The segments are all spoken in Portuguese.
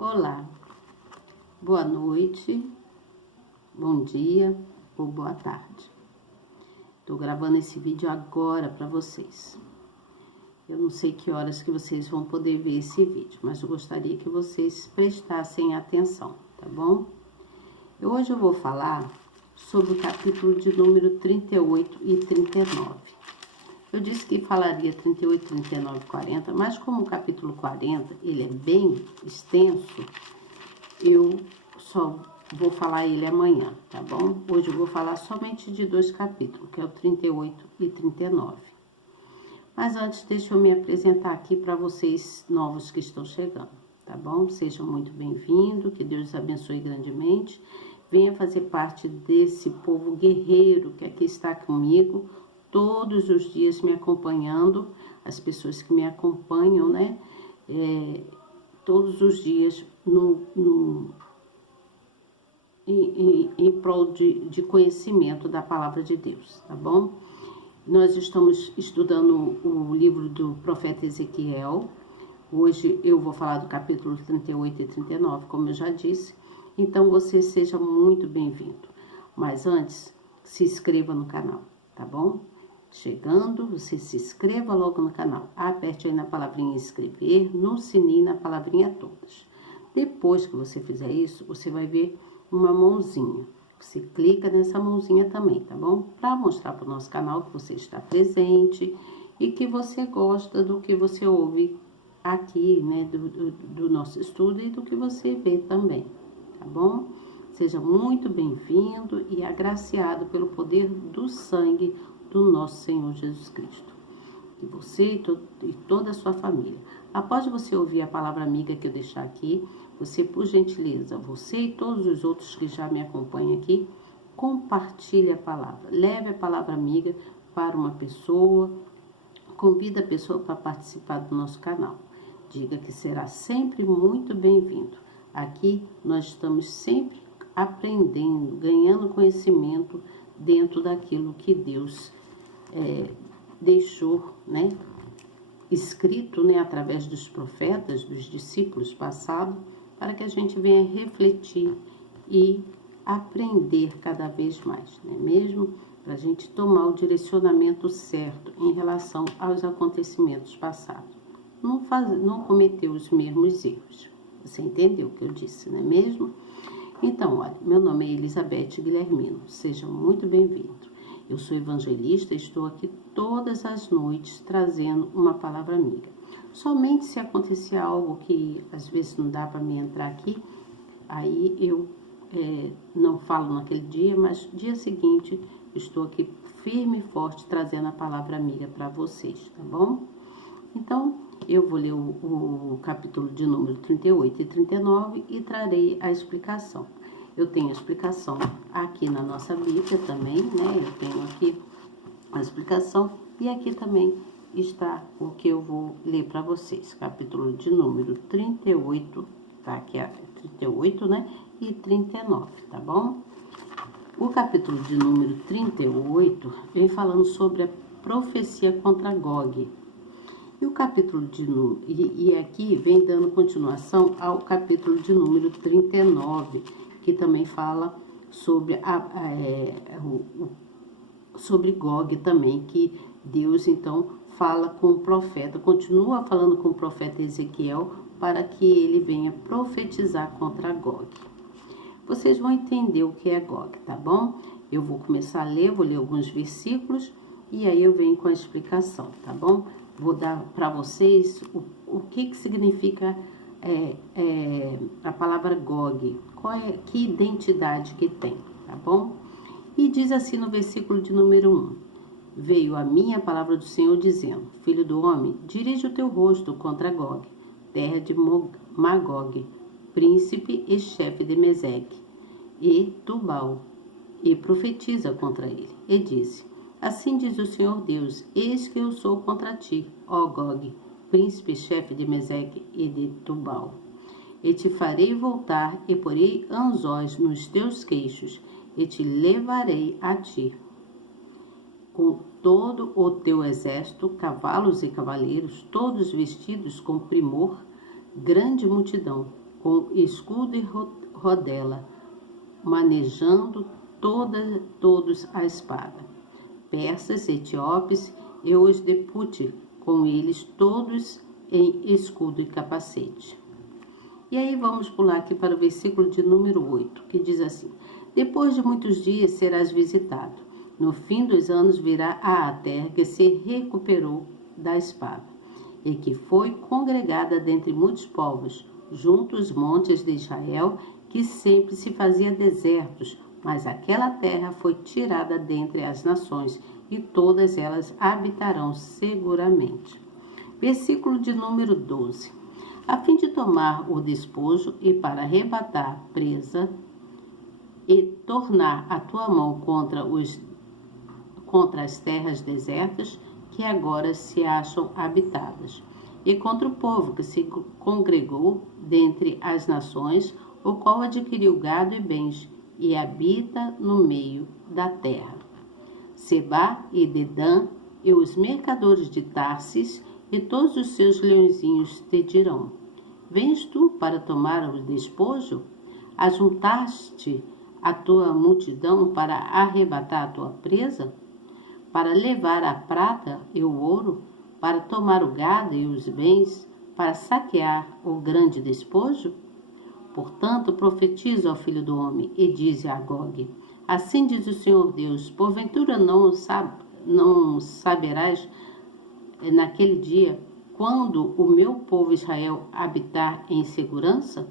Olá, boa noite, bom dia ou boa tarde. Estou gravando esse vídeo agora para vocês. Eu não sei que horas que vocês vão poder ver esse vídeo, mas eu gostaria que vocês prestassem atenção, tá bom? Hoje eu vou falar sobre o capítulo de número 38 e 39. Eu disse que falaria 38, 39 e 40, mas como o capítulo 40, ele é bem extenso, eu só vou falar ele amanhã, tá bom? Hoje eu vou falar somente de 2 capítulos, que é o 38 e 39. Mas antes, deixa eu me apresentar aqui para vocês novos que estão chegando, tá bom? Sejam muito bem-vindos, que Deus os abençoe grandemente. Venha fazer parte desse povo guerreiro que aqui está comigo, todos os dias me acompanhando, as pessoas que me acompanham, né? Todos os dias em prol de conhecimento da palavra de Deus, tá bom? Nós estamos estudando o livro do profeta Ezequiel. Hoje eu vou falar do capítulo 38 e 39, como eu já disse. Então você seja muito bem-vindo. Mas antes, se inscreva no canal, tá bom? Chegando, você se inscreva logo no canal. Aperte aí na palavrinha inscrever, no sininho, na palavrinha todas. Depois que você fizer isso, você vai ver uma mãozinha. Você clica nessa mãozinha também, tá bom? Para mostrar para o nosso canal que você está presente e que você gosta do que você ouve aqui, né? Do nosso estudo e do que você vê também, tá bom? Seja muito bem-vindo e agraciado pelo poder do sangue do nosso Senhor Jesus Cristo. E você e toda a sua família. Após você ouvir a palavra amiga que eu deixar aqui, você, por gentileza, você e todos os outros que já me acompanham aqui, compartilhe a palavra. Leve a palavra amiga para uma pessoa, convida a pessoa para participar do nosso canal. Diga que será sempre muito bem-vindo. Aqui nós estamos sempre aprendendo, ganhando conhecimento dentro daquilo que Deus deixou, né, escrito, né, através dos profetas, dos discípulos passados, para que a gente venha refletir e aprender cada vez mais, não é mesmo? Para a gente tomar o direcionamento certo em relação aos acontecimentos passados. Não cometer os mesmos erros. Você entendeu o que eu disse, não é mesmo? Então, olha, meu nome é Elizabeth Guilhermino. Seja muito bem-vindo. Eu sou evangelista e estou aqui todas as noites trazendo uma palavra amiga. Somente se acontecer algo que às vezes não dá para me entrar aqui, aí eu não falo naquele dia, mas dia seguinte estou aqui firme e forte trazendo a palavra amiga para vocês, tá bom? Então, eu vou ler o capítulo de número 38 e 39 e trarei a explicação. Eu tenho a explicação aqui na nossa Bíblia também, né? Eu tenho aqui a explicação e aqui também está o que eu vou ler para vocês. Capítulo de número 38, tá? Aqui é 38, né? E 39, tá bom? O capítulo de número 38 vem falando sobre a profecia contra Gog. E o capítulo de número... E aqui vem dando continuação ao capítulo de número 39, que também fala sobre, sobre Gog também, que Deus, então, fala com o profeta, continua falando com o profeta Ezequiel, para que ele venha profetizar contra Gog. Vocês vão entender o que é Gog, tá bom? Eu vou começar a ler, vou ler alguns versículos, e aí eu venho com a explicação, tá bom? Vou dar para vocês o que significa a palavra Gog, que identidade que tem, tá bom? E diz assim no versículo de número 1: Veio a mim a palavra do Senhor dizendo: Filho do homem, dirige o teu rosto contra Gog, terra de Magog, príncipe e chefe de Meseque, e Tubal, e profetiza contra ele. E disse: Assim diz o Senhor Deus: Eis que eu sou contra ti, ó Gog, príncipe, chefe de Meseque e de Tubal. E te farei voltar, e porei anzóis nos teus queixos, e te levarei a ti, com todo o teu exército, cavalos e cavaleiros, todos vestidos com primor, grande multidão. com escudo e rodela, manejando todos a espada. Persas, etíopes e os de Puti, com eles todos em escudo e capacete. E aí vamos pular aqui para o versículo de número 8, que diz assim: depois de muitos dias serás visitado. No fim dos anos virá a terra que se recuperou da espada, e que foi congregada dentre muitos povos, junto aos montes de Israel, que sempre se fazia desertos, mas aquela terra foi tirada dentre as nações, e todas elas habitarão seguramente. Versículo de número 12. A fim de tomar o despojo e para arrebatar presa e tornar a tua mão contra as terras desertas que agora se acham habitadas, e contra o povo que se congregou dentre as nações, o qual adquiriu gado e bens, e habita no meio da terra. Seba e Dedã, e os mercadores de Tarsis, e todos os seus leõezinhos te dirão: vens tu para tomar o despojo? Ajuntaste a tua multidão para arrebatar a tua presa? Para levar a prata e o ouro? Para tomar o gado e os bens? Para saquear o grande despojo? Portanto, profetiza ao filho do homem e diz a Gog: assim diz o Senhor Deus: porventura não saberás naquele dia, quando o meu povo Israel habitar em segurança?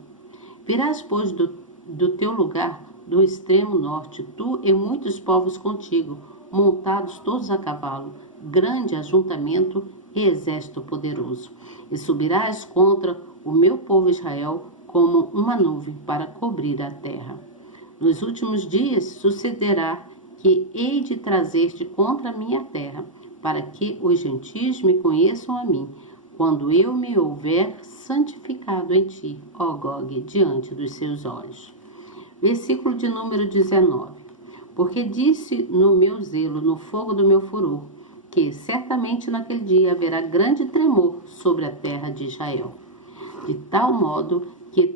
Virás, pois, do teu lugar, do extremo norte, tu e muitos povos contigo, montados todos a cavalo, grande ajuntamento e exército poderoso. E subirás contra o meu povo Israel como uma nuvem para cobrir a terra. Nos últimos dias sucederá que hei de trazer-te contra a minha terra, para que os gentios me conheçam a mim, quando eu me houver santificado em ti, ó Gog, diante dos seus olhos. Versículo de número 19. Porque disse no meu zelo, no fogo do meu furor, que certamente naquele dia haverá grande tremor sobre a terra de Israel, de tal modo que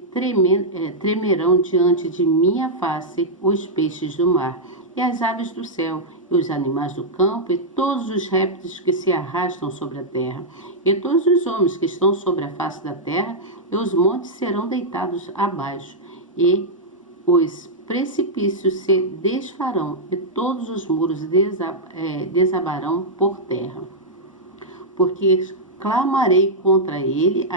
tremerão diante de minha face os peixes do mar, e as aves do céu, e os animais do campo, e todos os répteis que se arrastam sobre a terra, e todos os homens que estão sobre a face da terra, e os montes serão deitados abaixo, e os precipícios se desfarão, e todos os muros desabarão por terra. Porque clamarei contra ele,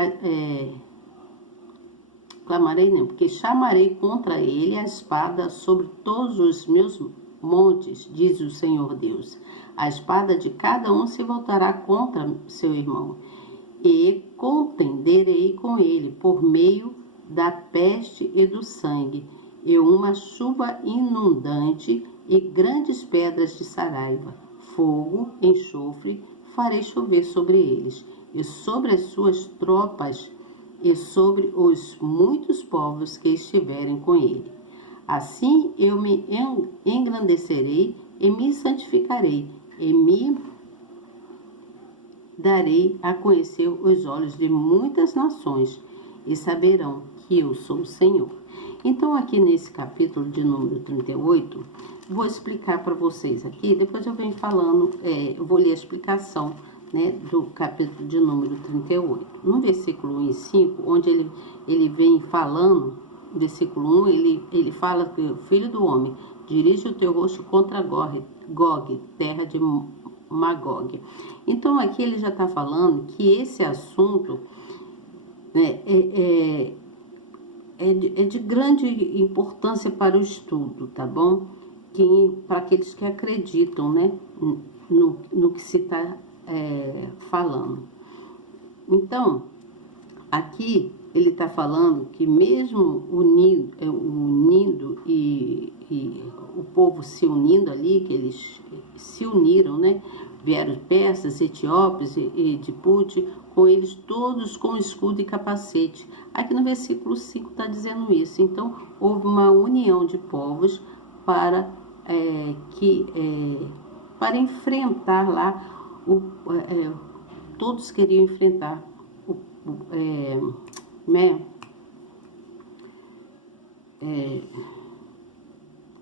porque chamarei contra ele a espada sobre todos os meus montes, diz o Senhor Deus. A espada de cada um se voltará contra seu irmão, e contenderei com ele por meio da peste e do sangue, e uma chuva inundante e grandes pedras de saraiva, fogo, enxofre, farei chover sobre eles, e sobre as suas tropas, e sobre os muitos povos que estiverem com ele. Assim eu me engrandecerei e me santificarei, e me darei a conhecer os olhos de muitas nações, e saberão que eu sou o Senhor. Então, aqui nesse capítulo de número 38, vou explicar para vocês aqui, depois eu venho falando, eu vou ler a explicação, né, do capítulo de número 38. No versículo 1 e 5, onde ele vem falando, versículo 1, ele fala que o filho do homem dirige o teu rosto contra Gog, terra de Magog. Então, aqui ele já está falando que esse assunto, né, é de grande importância para o estudo, tá bom? Para aqueles que acreditam, né, no que se está falando. Então, aqui ele está falando que mesmo unindo e o povo se unindo ali, que eles se uniram, né? Vieram persas, etíopes e de Puti, com eles todos com escudo e capacete. Aqui no versículo 5 está dizendo isso. Então, houve uma união de povos para enfrentar lá, todos queriam enfrentar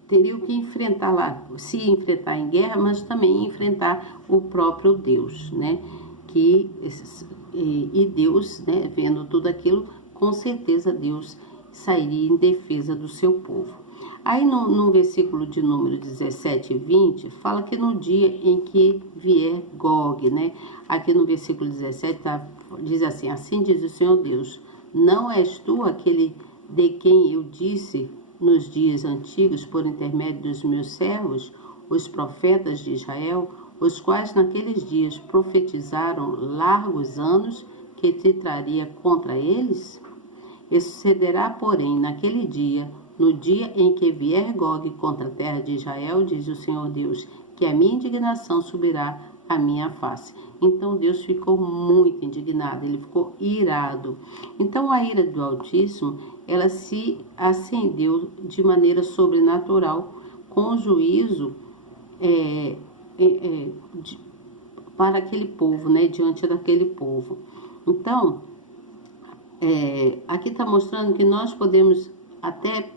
teriam que enfrentar lá, se enfrentar em guerra, mas também enfrentar o próprio Deus, né? E Deus, né, vendo tudo aquilo, com certeza Deus sairia em defesa do seu povo. Aí no versículo de número 17 e 20, fala que no dia em que vier Gog, né? Aqui no versículo 17 diz assim: assim diz o Senhor Deus, não és tu aquele de quem eu disse nos dias antigos, por intermédio dos meus servos, os profetas de Israel, os quais naqueles dias profetizaram largos anos que te traria contra eles? E sucederá, porém, naquele dia, no dia em que vier Gog contra a terra de Israel, diz o Senhor Deus, que a minha indignação subirá à minha face. Então Deus ficou muito indignado, ele ficou irado. Então a ira do Altíssimo, ela se acendeu de maneira sobrenatural, com juízo para aquele povo, né, diante daquele povo. Então, aqui está mostrando que nós podemos até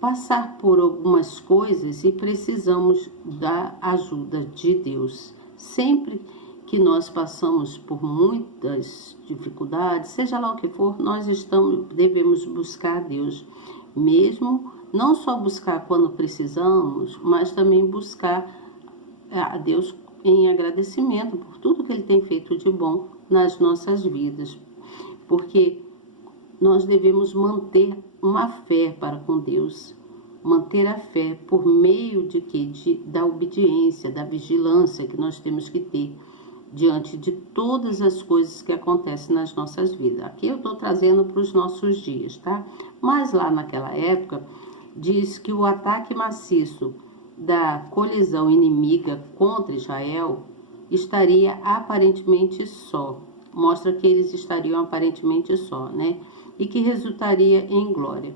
passar por algumas coisas e precisamos da ajuda de Deus. Sempre que nós passamos por muitas dificuldades, seja lá o que for, nós devemos buscar a Deus. Mesmo, não só buscar quando precisamos, mas também buscar a Deus em agradecimento por tudo que Ele tem feito de bom nas nossas vidas. Porque nós devemos manter uma fé para com Deus, manter a fé por meio de quê? Da obediência, da vigilância que nós temos que ter diante de todas as coisas que acontecem nas nossas vidas. Aqui eu estou trazendo para os nossos dias, tá? Mas lá naquela época, diz que o ataque maciço da colisão inimiga contra Israel estaria aparentemente só. Mostra que eles estariam aparentemente só, né? E que resultaria em glória.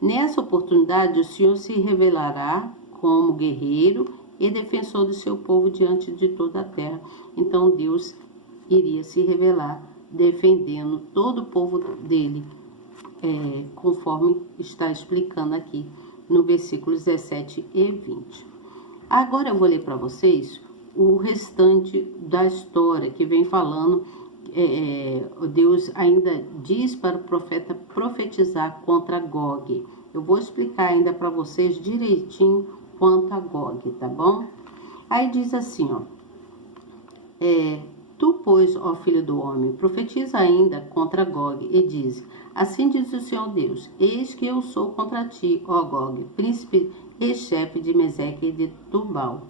Nessa oportunidade, o Senhor se revelará como guerreiro e defensor do seu povo diante de toda a terra. Então Deus iria se revelar defendendo todo o povo dele, conforme está explicando aqui no versículo 17 e 20. Agora eu vou ler para vocês o restante da história que vem falando. Deus ainda diz para o profeta profetizar contra Gog. Eu vou explicar ainda para vocês direitinho quanto a Gog, tá bom? Aí diz assim, ó. Tu, pois, ó filho do homem, profetiza ainda contra Gog e diz: assim diz o Senhor Deus, eis que eu sou contra ti, ó Gog, príncipe e chefe de Meseque e de Tubal.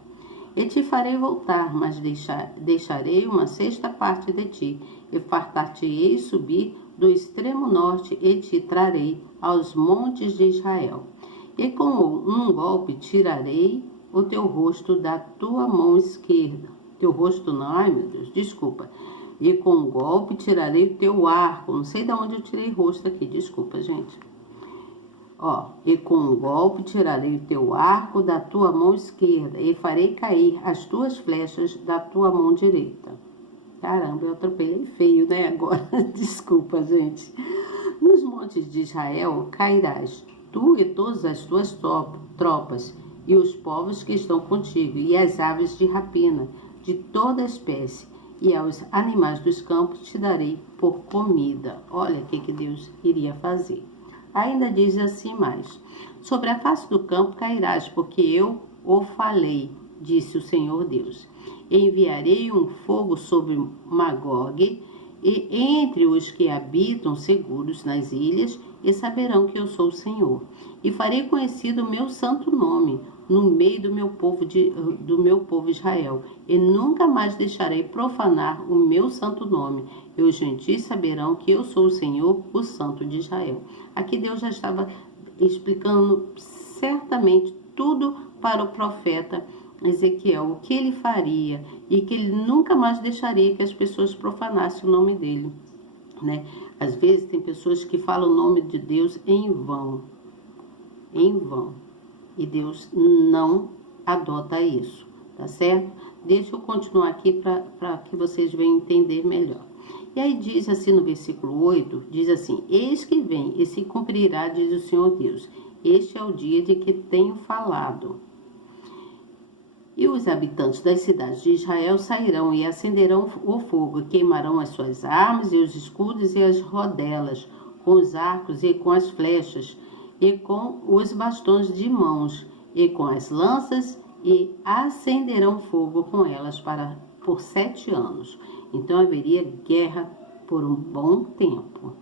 E te farei voltar, mas deixarei uma sexta parte de ti, e fartar-te-ei subir do extremo norte, e te trarei aos montes de Israel. E com um golpe tirarei o teu rosto da tua mão esquerda. Teu rosto não, ai meu Deus, desculpa. E com um golpe tirarei o teu arco. Não sei de onde eu tirei rosto aqui, desculpa, gente. E com um golpe tirarei o teu arco da tua mão esquerda, e farei cair as tuas flechas da tua mão direita. Caramba, eu atropelei feio, né, agora? Desculpa, gente. Nos montes de Israel cairás, tu e todas as tuas tropas, e os povos que estão contigo, e as aves de rapina, de toda espécie, e aos animais dos campos te darei por comida. Olha o que Deus iria fazer. Ainda diz assim mais: sobre a face do campo cairás, porque eu o falei, disse o Senhor Deus. Enviarei um fogo sobre Magog, e entre os que habitam seguros nas ilhas, e saberão que eu sou o Senhor. E farei conhecido o meu santo nome no meio do meu povo Israel, e nunca mais deixarei profanar o meu santo nome. E os gentios saberão que eu sou o Senhor, o Santo de Israel. Aqui Deus já estava explicando certamente tudo para o profeta Ezequiel, o que ele faria e que ele nunca mais deixaria que as pessoas profanassem o nome dele, né? Às vezes tem pessoas que falam o nome de Deus em vão, e Deus não adota isso, tá certo? Deixa eu continuar aqui para que vocês venham entender melhor. E aí diz assim no versículo 8, diz assim: eis que vem e se cumprirá, diz o Senhor Deus. Este é o dia de que tenho falado. E os habitantes das cidades de Israel sairão e acenderão o fogo, e queimarão as suas armas, e os escudos e as rodelas, com os arcos e com as flechas, e com os bastões de mãos, e com as lanças, e acenderão fogo com elas por 7 anos. Então haveria guerra por um bom tempo.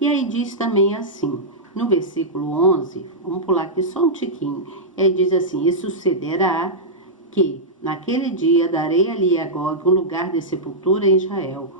E aí diz também assim, no versículo 11, vamos pular aqui só um tiquinho, aí diz assim: e sucederá que naquele dia darei ali a Gog um lugar de sepultura em Israel,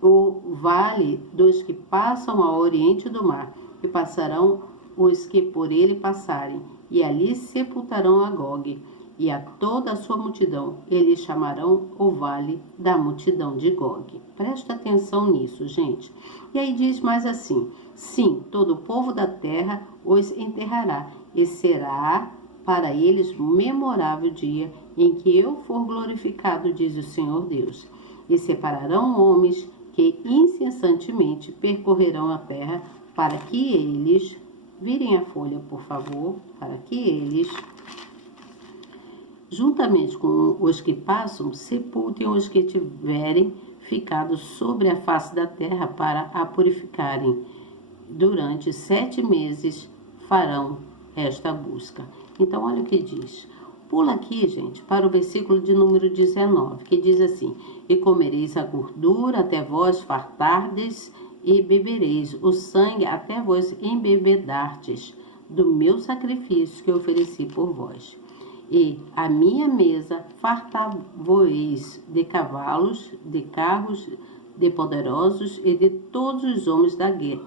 o vale dos que passam ao oriente do mar, e passarão os que por ele passarem, e ali sepultarão a Gog e a toda a sua multidão, eles chamarão o vale da multidão de Gog. Presta atenção nisso, gente. E aí diz mais assim: sim, todo o povo da terra os enterrará, e será para eles memorável dia em que eu for glorificado, diz o Senhor Deus. E separarão homens que incessantemente percorrerão a terra, para que eles, virem a folha, por favor, para que eles, juntamente com os que passam, sepultem os que tiverem ficado sobre a face da terra para a purificarem. Durante 7 meses farão esta busca. Então, olha o que diz. Pula aqui, gente, para o versículo de número 19, que diz assim: e comereis a gordura até vós fartardes, e bebereis o sangue até vós embebedardes do meu sacrifício que ofereci por vós. E a minha mesa fartar-vos de cavalos, de carros, de poderosos e de todos os homens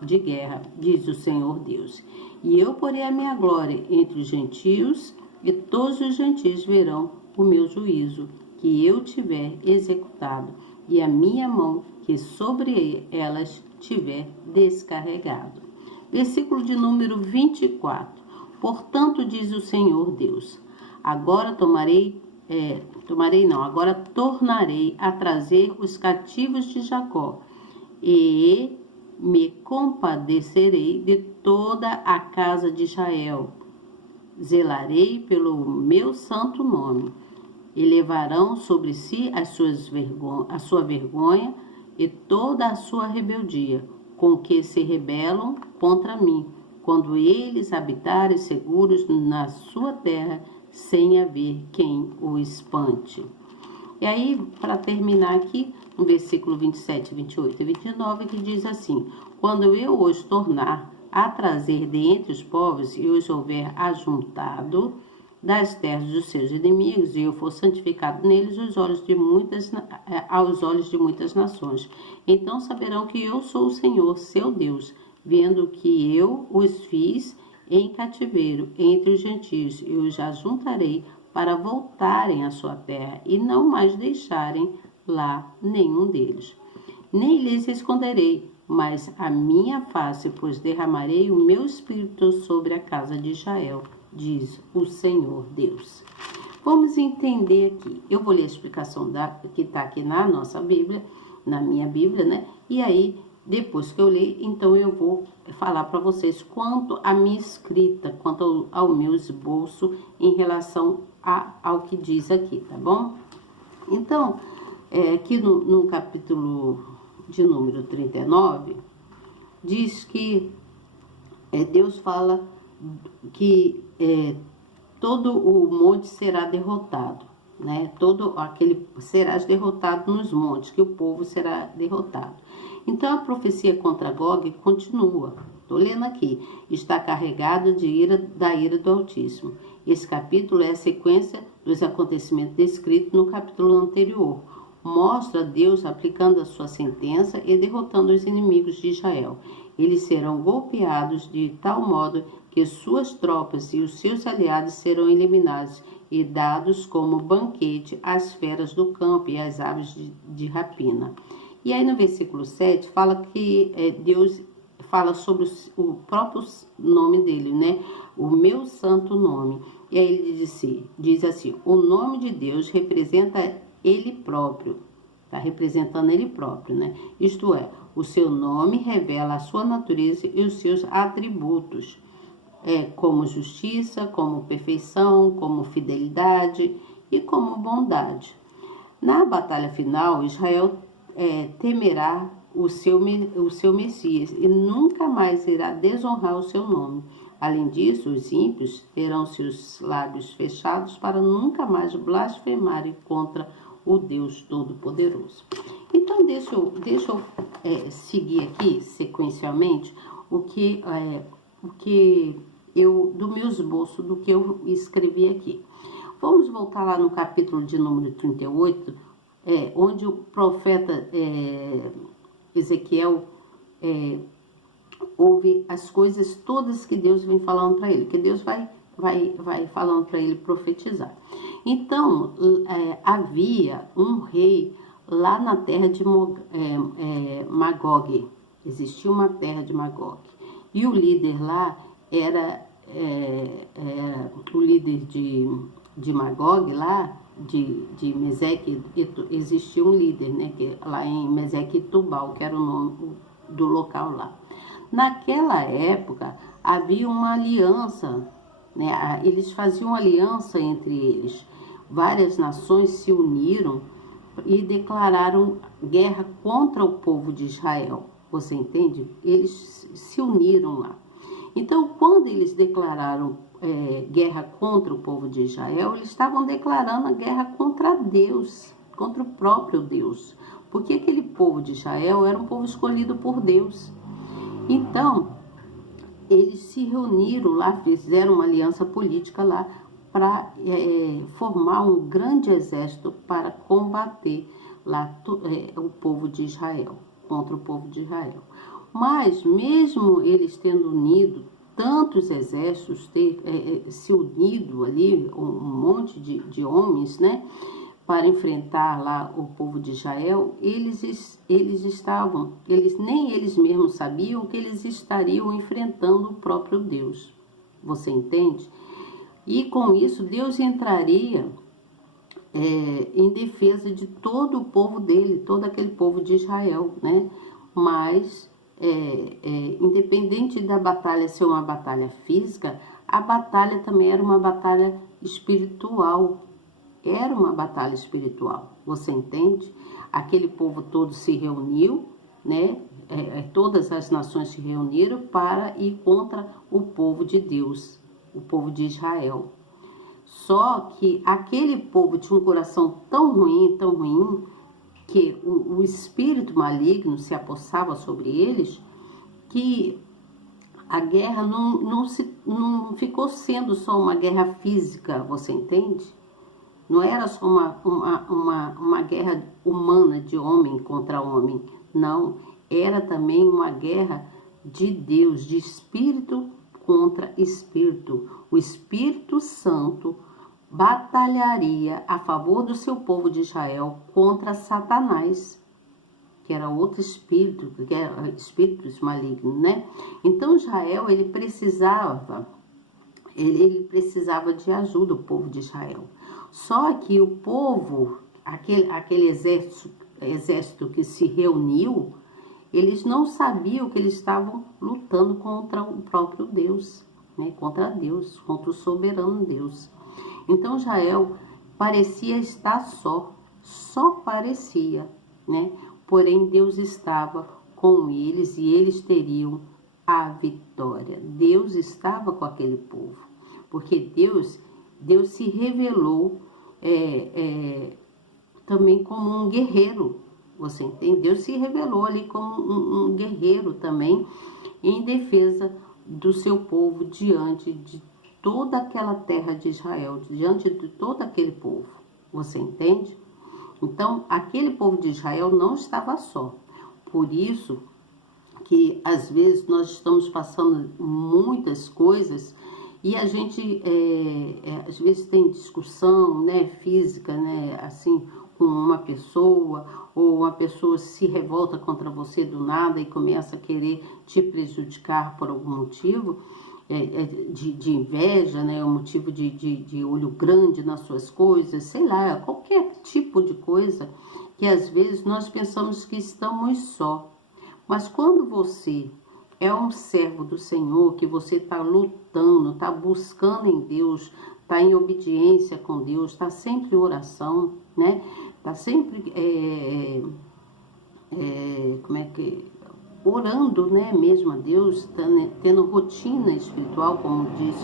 de guerra, diz o Senhor Deus. E eu porei a minha glória entre os gentios, e todos os gentios verão o meu juízo, que eu tiver executado, e a minha mão que sobre elas tiver descarregado. Versículo de número 24. Portanto, diz o Senhor Deus, agora tornarei a trazer os cativos de Jacó, e me compadecerei de toda a casa de Israel. Zelarei pelo meu santo nome, e levarão sobre si a sua vergonha e toda a sua rebeldia, com que se rebelam contra mim, quando eles habitarem seguros na sua terra, sem haver quem o espante. E aí, para terminar aqui, no versículo 27, 28 e 29, que diz assim: quando eu os tornar a trazer de entre os povos e os houver ajuntado das terras dos seus inimigos, e eu for santificado neles aos olhos de muitas nações, então saberão que eu sou o Senhor, seu Deus, vendo que eu os fiz em cativeiro entre os gentios, e os ajuntarei para voltarem à sua terra, e não mais deixarem lá nenhum deles. Nem lhes esconderei mas a minha face, pois derramarei o meu espírito sobre a casa de Israel, diz o Senhor Deus. Vamos entender aqui. Eu vou ler a explicação que está aqui na nossa Bíblia, na minha Bíblia, né? E aí, depois que eu ler, então eu vou falar para vocês quanto à minha escrita, quanto ao meu esboço em relação ao que diz aqui, tá bom? Então, aqui no capítulo de número 39, diz que Deus fala que todo o monte será derrotado, né? Serás derrotado nos montes, que o povo será derrotado. Então a profecia contra Gog continua. Estou lendo aqui. Está carregada da ira do Altíssimo. Esse capítulo é a sequência dos acontecimentos descritos no capítulo anterior. Mostra Deus aplicando a sua sentença e derrotando os inimigos de Israel. Eles serão golpeados de tal modo que suas tropas e os seus aliados serão eliminados e dados como banquete às feras do campo e às aves de rapina. E aí no versículo 7 fala que Deus fala sobre o próprio nome dele, né? O meu santo nome. E aí ele diz assim, o nome de Deus representa ele próprio, Está representando ele próprio, né? Isto é, o seu nome revela a sua natureza e os seus atributos, como justiça, como perfeição, como fidelidade e como bondade. Na batalha final, Israel temerá o seu Messias e nunca mais irá desonrar o seu nome. Além disso, os ímpios terão seus lábios fechados para nunca mais blasfemarem contra o Deus Todo-Poderoso. Então, deixa eu seguir aqui, sequencialmente, do meu esboço, do que eu escrevi aqui. Vamos voltar lá no capítulo de número 38, onde o profeta Ezequiel ouve as coisas todas que Deus vem falando para ele, que Deus vai falando para ele profetizar. Então, havia um rei lá na terra de Magog. Existia uma terra de Magog. E o líder lá era o líder de Magog lá, de Meseque. Existia um líder, né, lá em Meseque e Tubal, que era o nome do local lá. Naquela época, havia uma aliança, né? Eles faziam aliança entre eles. Várias nações se uniram e declararam guerra contra o povo de Israel. Você entende? Eles se uniram lá. Então, quando eles declararam guerra contra o povo de Israel, eles estavam declarando a guerra contra Deus, contra o próprio Deus. Porque aquele povo de Israel era um povo escolhido por Deus. Então, eles se reuniram lá, fizeram uma aliança política lá para formar um grande exército para combater lá o povo de Israel, contra o povo de Israel. Mas, mesmo eles tendo unido tantos exércitos, se unido ali, um monte de homens, né, para enfrentar lá o povo de Israel, nem eles mesmos sabiam que eles estariam enfrentando o próprio Deus. Você entende? E com isso, Deus entraria em defesa de todo o povo dele, todo aquele povo de Israel, né? Mas, independente da batalha ser uma batalha física, a batalha também era uma batalha espiritual. Era uma batalha espiritual, você entende? Aquele povo todo se reuniu, né? Todas as nações se reuniram para ir contra o povo de Deus, o povo de Israel. Só que aquele povo tinha um coração tão ruim, que o espírito maligno se apossava sobre eles, que a guerra não ficou sendo só uma guerra física, você entende? Não era só uma guerra humana de homem contra homem, não. Era também uma guerra de Deus, de espírito contra espírito. O Espírito Santo batalharia a favor do seu povo de Israel contra Satanás, que era outro espírito, que era espíritos malignos, né? Então Israel, ele precisava de ajuda, o povo de Israel. Só que o povo, aquele exército que se reuniu, eles não sabiam que eles estavam lutando contra o próprio Deus, né? Contra Deus, contra o soberano Deus. Então Israel parecia estar só parecia, né? Porém Deus estava com eles e eles teriam a vitória. Deus estava com aquele povo, porque Deus se revelou também como um guerreiro, você entende? Deus se revelou ali como um guerreiro também, em defesa do seu povo diante de toda aquela terra de Israel, diante de todo aquele povo, você entende? Então, aquele povo de Israel não estava só. Por isso que, às vezes, nós estamos passando muitas coisas e a gente, às vezes, tem discussão, né, física, né, assim, com uma pessoa, ou uma pessoa se revolta contra você do nada e começa a querer te prejudicar por algum motivo, de inveja, né, um motivo de olho grande nas suas coisas, sei lá, qualquer tipo de coisa que às vezes nós pensamos que estamos só. Mas quando você é um servo do Senhor, que você está lutando, está buscando em Deus, está em obediência com Deus, está sempre em oração, né? Está sempre orando, né, mesmo a Deus, tendo rotina espiritual, como diz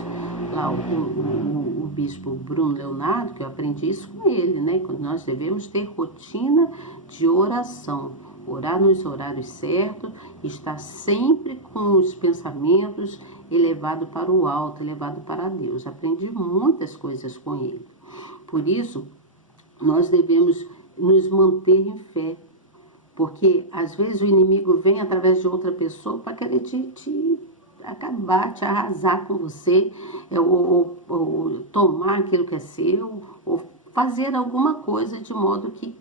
lá o bispo Bruno Leonardo, que eu aprendi isso com ele, né, quando nós devemos ter rotina de oração, orar nos horários certos, estar sempre com os pensamentos elevados para o alto, elevado para Deus. Aprendi muitas coisas com ele. Por isso, nós devemos nos manter em fé, porque às vezes o inimigo vem através de outra pessoa para querer te acabar, te arrasar com você, ou tomar aquilo que é seu, ou fazer alguma coisa de modo que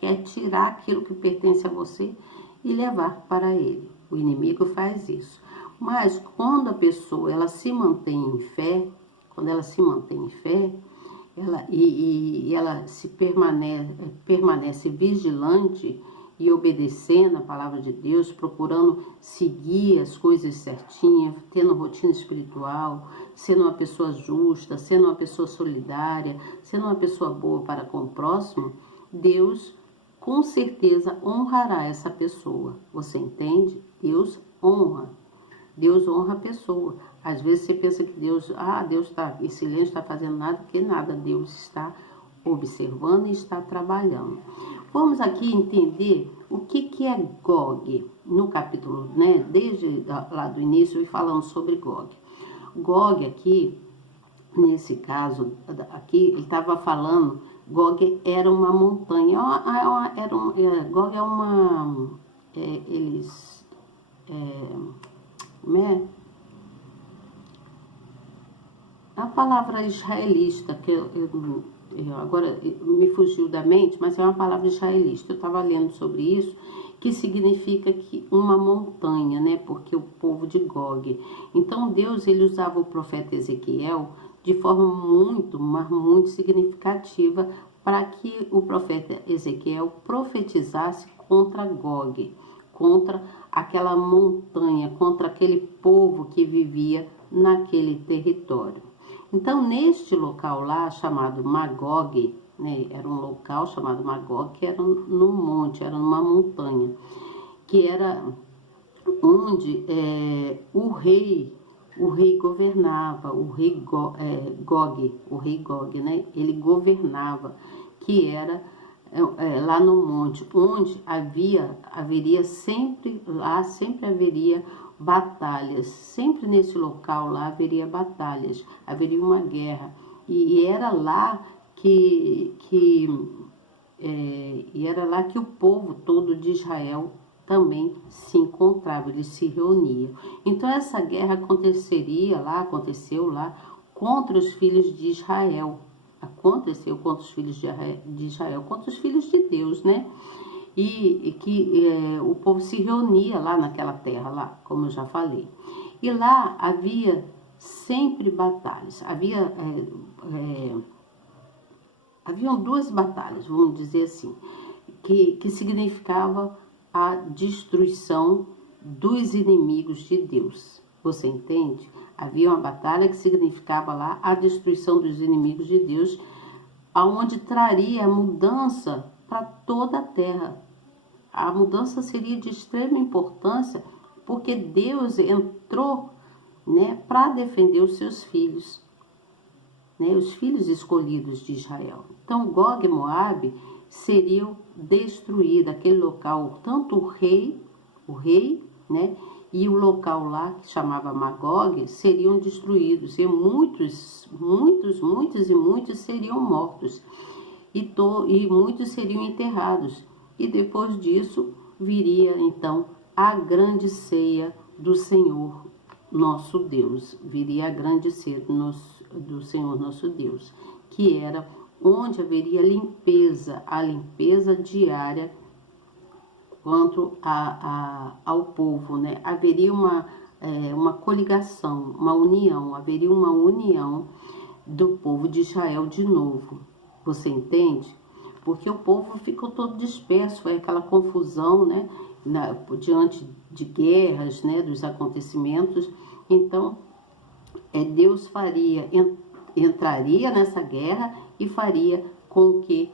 quer tirar aquilo que pertence a você e levar para ele. O inimigo faz isso. Mas quando a pessoa ela se mantém em fé, quando ela se mantém em fé, ela se permanece vigilante e obedecendo a palavra de Deus, procurando seguir as coisas certinhas, tendo rotina espiritual, sendo uma pessoa justa, sendo uma pessoa solidária, sendo uma pessoa boa para com o próximo, Deus com certeza honrará essa pessoa. Você entende? Deus honra a pessoa. Às vezes você pensa que Deus está em silêncio, está fazendo nada, porque nada, Deus está observando e está trabalhando. Vamos aqui entender o que é Gog, no capítulo, né, desde lá do início, e falando sobre Gog. Gog aqui, nesse caso, aqui ele estava falando, Gog era uma montanha, Gog é uma, a palavra israelista, que agora me fugiu da mente, mas é uma palavra israelista. Eu estava lendo sobre isso, que significa que uma montanha, né? Porque o povo de Gog. Então Deus ele usava o profeta Ezequiel de forma muito significativa para que o profeta Ezequiel profetizasse contra Gog, contra aquela montanha, contra aquele povo que vivia naquele território. Então, neste local lá, chamado Magog, né, era um local chamado Magog, que era num monte, era numa montanha, que era onde o rei governava, o rei Gog, né, ele governava, que era lá no monte, onde haveria sempre haveria batalhas, sempre nesse local lá haveria batalhas, haveria uma guerra, e era lá que o povo todo de Israel também se encontrava, eles se reuniam. Então essa guerra aconteceu lá contra os filhos de Israel, aconteceu contra os filhos de Israel, contra os filhos de Deus, né? E que o povo se reunia lá naquela terra, lá, como eu já falei. E lá havia sempre batalhas, haviam duas batalhas, vamos dizer assim, que significava a destruição dos inimigos de Deus. Você entende? Havia uma batalha que significava lá a destruição dos inimigos de Deus, aonde traria a mudança para toda a terra. A mudança seria de extrema importância, porque Deus entrou, né, para defender os seus filhos, né, os filhos escolhidos de Israel. Então, Gog e Moabe seriam destruídos, aquele local, tanto o rei, né, e o local lá, que chamava Magog, seriam destruídos, e muitos seriam mortos, e muitos seriam enterrados. E depois disso viria então a grande ceia do Senhor nosso Deus, viria a grande ceia do Senhor nosso Deus, que era onde haveria a limpeza diária quanto ao povo, né? Haveria uma coligação, haveria uma união do povo de Israel de novo. Você entende? porque o povo ficou todo disperso, foi aquela confusão, né, diante de guerras, né, dos acontecimentos. Então, Deus entraria nessa guerra e faria com que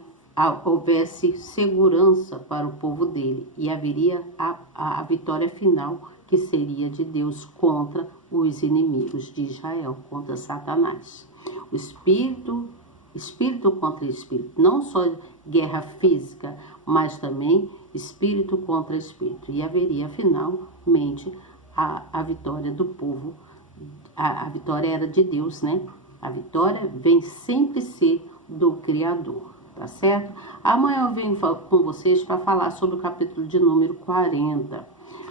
houvesse segurança para o povo dele, e haveria a vitória final, que seria de Deus contra os inimigos de Israel, contra Satanás. O espírito contra espírito, não só guerra física, mas também espírito contra espírito. E haveria finalmente a vitória do povo. A vitória era de Deus, né? A vitória vem sempre ser do Criador, tá certo? Amanhã eu venho com vocês para falar sobre o capítulo de número 40.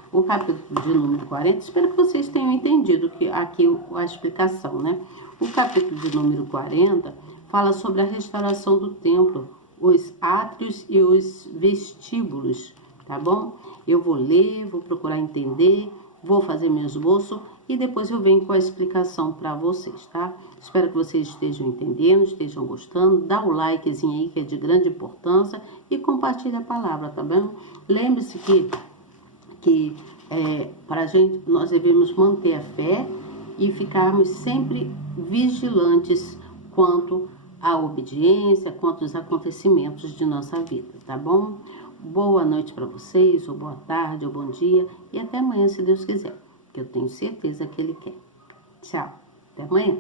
O capítulo de número 40, espero que vocês tenham entendido aqui a explicação, né? O capítulo de número 40 fala sobre a restauração do templo, os átrios e os vestíbulos, tá bom? Eu vou ler, vou procurar entender, vou fazer meu esboço e depois eu venho com a explicação para vocês, tá? Espero que vocês estejam entendendo, estejam gostando. Dá o likezinho aí, que é de grande importância, e compartilha a palavra, tá bom? Lembre-se que para a gente, nós devemos manter a fé e ficarmos sempre vigilantes quanto à obediência, quanto aos acontecimentos de nossa vida, tá bom? Boa noite para vocês, ou boa tarde, ou bom dia, e até amanhã, se Deus quiser, que eu tenho certeza que Ele quer. Tchau, até amanhã.